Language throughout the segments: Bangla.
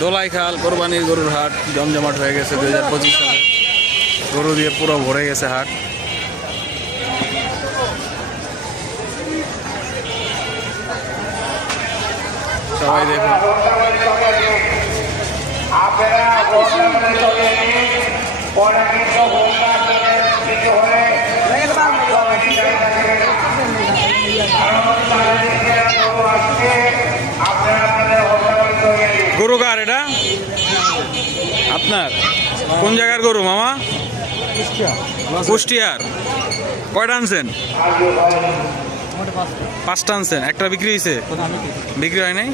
দোলাইখাল, কোরবানির গরুর হাট জমজমাট হয়ে গেছে দু হাজার পঁচিশ সালে। গরু দিয়ে পুরো ভরে গেছে হাট। সবাই দেখুন। আপনারা ভোটটা মানে চলে নিন পরে কিন্তু ভোটটা আসলে কিছু হলে আপনারা আপনাদের ভোটটা মানে চলে নিন গরু কার এটা আপনার? কোন জায়গার গরু মামা? কুষ্টিয়ার। কয়টা আনছেন? পাঁচটা আনছেন। একটা বিক্রি হয়েছে বিক্রি হয় নাই?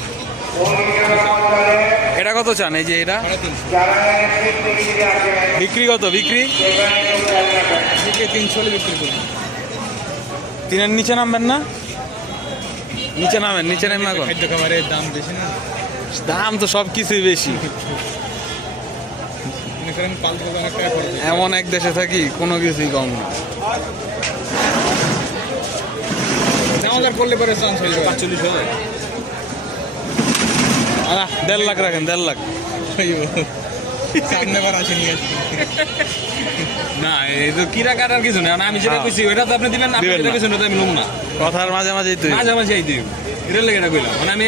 এটা কত চান? এই যে এটা? বিক্রি কত? বিক্রি? তিনশো বিক্রি করি তিনের নিচে নামবেন না? নিচে নামেন নিচে খাবারের দাম বেশি না? দাম তো সব কিছুই বেশি। এমন এক দেশে থাকি কোনো কিছুই কম না। করলে পরে চান্স হয়ে যাবে পাঁচচল্লিশ দেড় লাখ রাখেন দেড় লাখ। সামনে বার আসে না এই তো কিরা কাটার কিছু না। আমি যেটা হ্যাঁ। কইছি ওটা তো আপনি দিবেন না আপনি যেটা না। কইছেন ওটা আমি না। কথার মাঝে মাঝেই তুই মাঝে মাঝে এই দিই। এটার লেগে এটা কইলাম। মানে আমি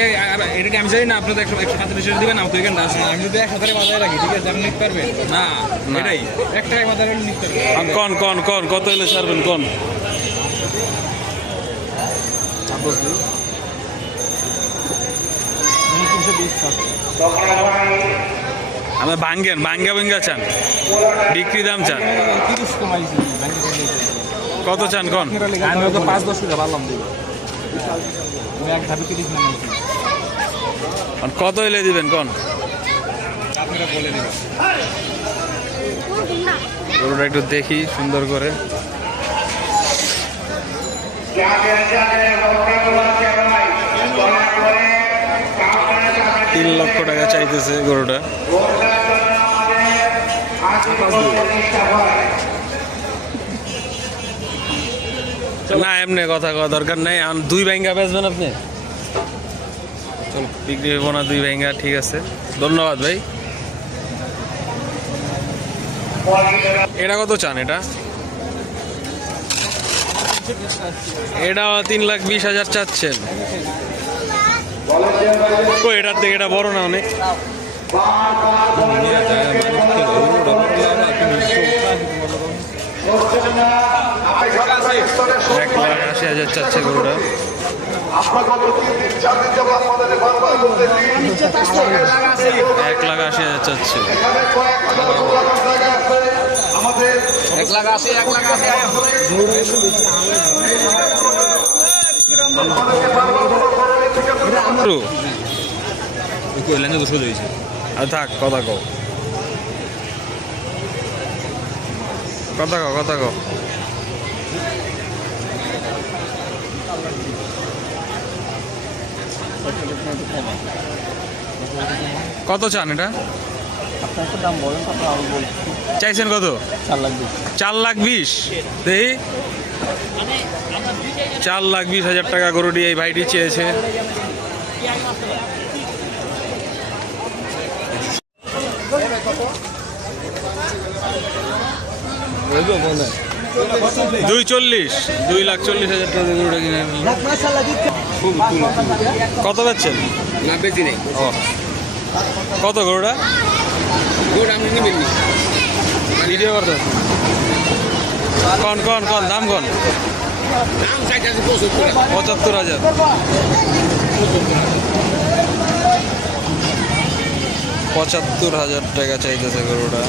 এটাকে আমি জানি না আপনি তো একশো একশো সাতত্রিশ দিবেন না তো এখানটা আছে আমি যদি এক হাজারে বাজারে রাখি ঠিক আছে? আপনি নিতে পারবেন? না না। এটাই। এক টাকায় বাজারে নিতে পারবেন। কন কন কন কত হলে ছাড়বেন কন? আমরা ভাঙ্গেন ভাঙ্গা ভাঙ্গা চান। বিক্রি দাম চান। কত চান কন? পাঁচ দশ টাকা পারলাম দিব কত এলে দিবেন কন? গরুটা একটু দেখি সুন্দর করে। তিন লক্ষ টাকা চাইতেছে গরুটা। না, এমনি কথা কওয়া দরকার নেই। এখন দুই ব্যাঙ্গা বেচবেন আপনি? চল, বিক্রি হইব না দুই ব্যাঙ্গা ঠিক আছে। ধন্যবাদ ভাই। এটা কত চান এটা? এটা তিন লাখ বিশ হাজার চাচ্ছেন। ও, এটার থেকে এটা বড় না অনেক? এক লাখ আশি হাজার চাচ্ছে গরুটা এক লাখ আশি হাজার চাচ্ছে। এক লাখ আশি এক লাখ আশি দুশো দিয়েছে। আর থাক কথা কও। কথা কও কথা কও। কত চান এটা? চাইছেন কত? চার লাখ বিশ। দেখি চার লাখ বিশ হাজার টাকা গরুটি এই ভাইটি চেয়েছে। দুই চল্লিশ, দুই লাখ চল্লিশ হাজার টাকা। কত পাচ্ছেন না বেশি নেই ও। কত গরুটা? গোট আপনি নিবেন নি। ভিডিও করতে কন কন কন দাম কন? দাম চাইতেছে পঁচাত্তর পঁচাত্তর হাজার। পঁচাত্তর হাজার টাকা চাইতেছে গরুটা।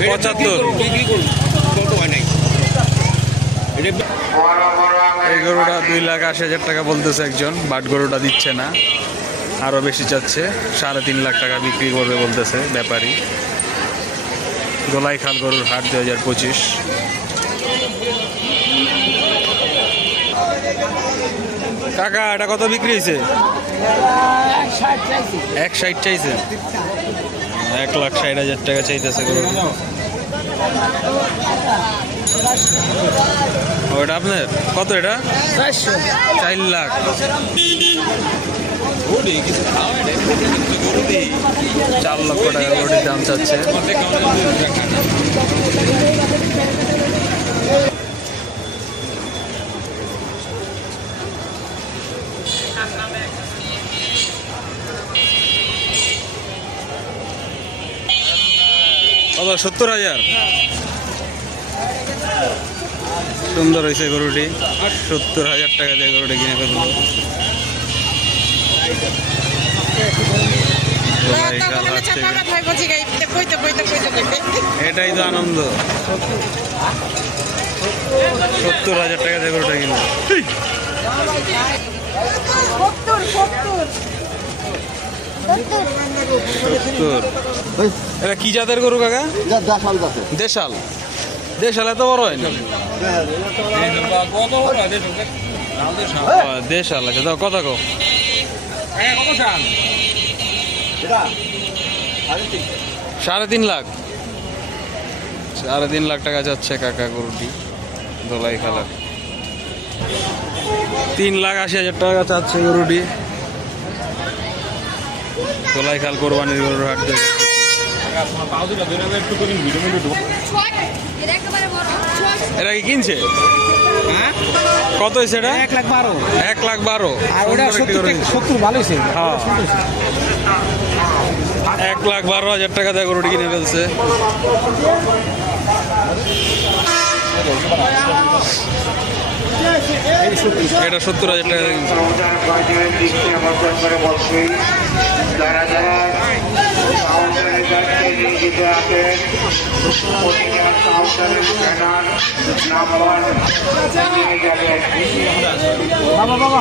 পঁচাত্তর। বিক্রি করুন কত হয় নাই এটা বড় বড় এই গরুটা দুই লাখ আশি হাজার টাকা বলতেছে একজন, বাট গরুটা দিচ্ছে না। আরও বেশি চাচ্ছে, সাড়ে তিন লাখ টাকা বিক্রি করবে বলতেছে ব্যাপারী। দোলাইখাল গরুর হাট দুই হাজার পঁচিশ। কাকা, এটা কত বিক্রি হয়েছে এক ষাট চাইছে। এক লাখ ষাট হাজার টাকা চাইতেছে গরুটা ওটা আপনার কত এটা? চারশো। চার লাখ। চার লক্ষ টাকা গরুটির দাম চাচ্ছে। সত্তর হাজার? সুন্দর হয়েছে গরুটি। সত্তর হাজার টাকা দিয়ে গরুটি কিনে হাট থেকে। এটাই তো আনন্দ। সত্তর হাজার টাকা দিয়ে গরুটা সত্তর। এটা কি জাতের গরু কাকা? দেশাল দেশাল। দেশাল এত বড় হয় না কত দেশ আমাদের দেশাল দাও, কথা কো সাড়ে তিন লাখ। সাড়ে তিন লাখ টাকা যাচ্ছে কাকা গরুটি দোলাই খালার। তিন লাখ আশি হাজার টাকা চাচ্ছে গরুটি। দোলাই খাল কোরবানির গরুর হাট থেকে এটা একেবারে বড় ছয় এটা কি কিনছে? কত হয়েছে এটা? এক লাখ বারো। এক লাখ বারো। আর ওটা সত্তর ভালো হয়েছে। হ্যাঁ। এক লাখ বারো হাজার টাকা দিয়ে গরুটি কিনে ফেলছে। এটা সত্তর হাজার টাকা দিয়ে কিনছে। নিয়োজিত আছেন প্রতিটা কাউন্টারের স্ক্যানার নাম্বার নিয়ে যাবেন বাবা বাবা